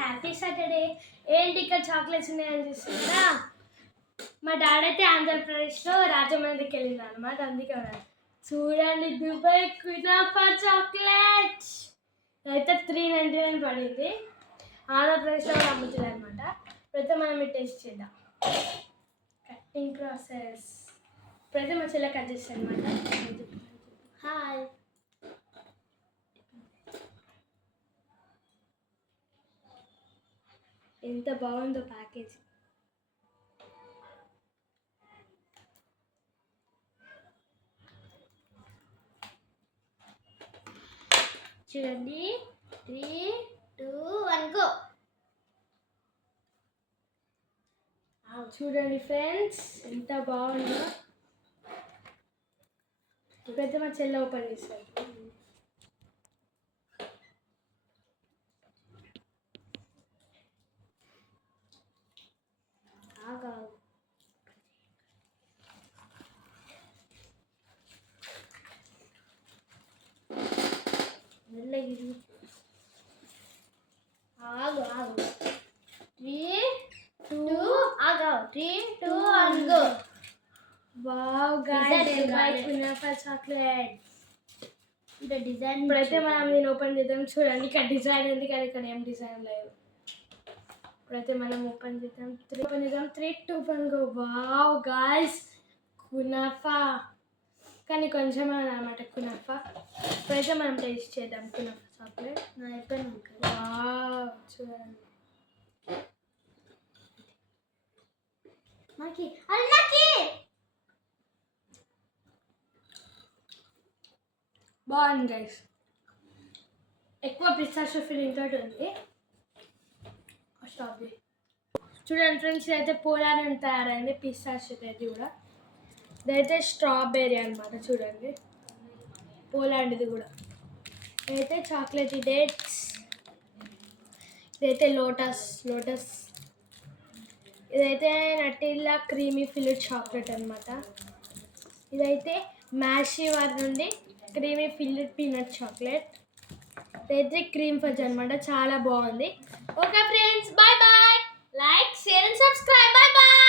Happy Saturday. ఏంటి ఇక్కడ chocolates ఉన్నాయని చూస్తున్నా. మా డాడీ అయితే ఆంధ్రప్రదేశ్లో రాజమండ్రికి వెళ్ళింది అనమాట. అందుకే చూడండి దుబాయ్ కునాఫా చాక్లెట్స్ అయితే 399 పడింది. ఆంధ్రప్రదేశ్లో అమ్ముతుంది అనమాట. ఇప్పుడైతే మనం టేస్ట్ చేద్దాం. కటింగ్ ప్రాసెస్ ఇప్పుడైతే మా చెల్లె కట్ చేస్తాను అనమాట. హాయ్, ఎంత బాగుందో ప్యాకేజ్. చూడండి 3, 2, 1 గో. చూడండి ఫ్రెండ్స్ ఎంత బాగుందో. ఇప్పుడైతే మా చెల్లె ఓపెన్ చేస్తారు. ఆగు 3, 2 ఆగు 3, 2, 1 go. Wow guys, Dubai kunafa chocolate. ఇది డిజైన్. ఇప్పుడైతే మనం నేను ఓపెన్ చేద్దాం. చూడండి ఇక్కడ డిజైన్ ఉంది కానీ ఇక్కడ ఏం డిజైన్ లేదు. ఇప్పుడైతే మనం ఓపెన్ చేద్దాం. 3, 2, 1 గో. వావ్ గైస్, కునాఫా కానీ కొంచెం అన్నమాట కునాఫా. ఇప్పుడైతే మనం టేస్ట్ చేద్దాం కునాఫా చాక్లెట్. నా అయిపోయినా వావ్ చూడండి. బాగుంది గైస్. ఎక్కువ పిస్తాషియో ఫీలింగ్ తోటి ఉంది. స్ట్రాబెరీ చూడండి ఫ్రెండ్స్, ఇదైతే పోలార్ అని తయారైంది. పిస్తాషియో ఇది కూడా. ఇదైతే స్ట్రాబెరీ అనమాట. చూడండి పోలాండ్ ఇది కూడా. ఇదైతే చాక్లెట్ డేట్స్. ఇదైతే లోటస్. ఇదైతే నటిల్లా క్రీమీ ఫిల్డ్ చాక్లెట్ అనమాట. ఇదైతే మ్యాషీ వారి నుండి క్రీమీ ఫిల్డ్ పీనట్ చాక్లెట్. ఇదైతే క్రీమ్ ఫజ్ అనమాట. చాలా బాగుంది. Okay friends, bye bye. Like, share and subscribe. Bye bye.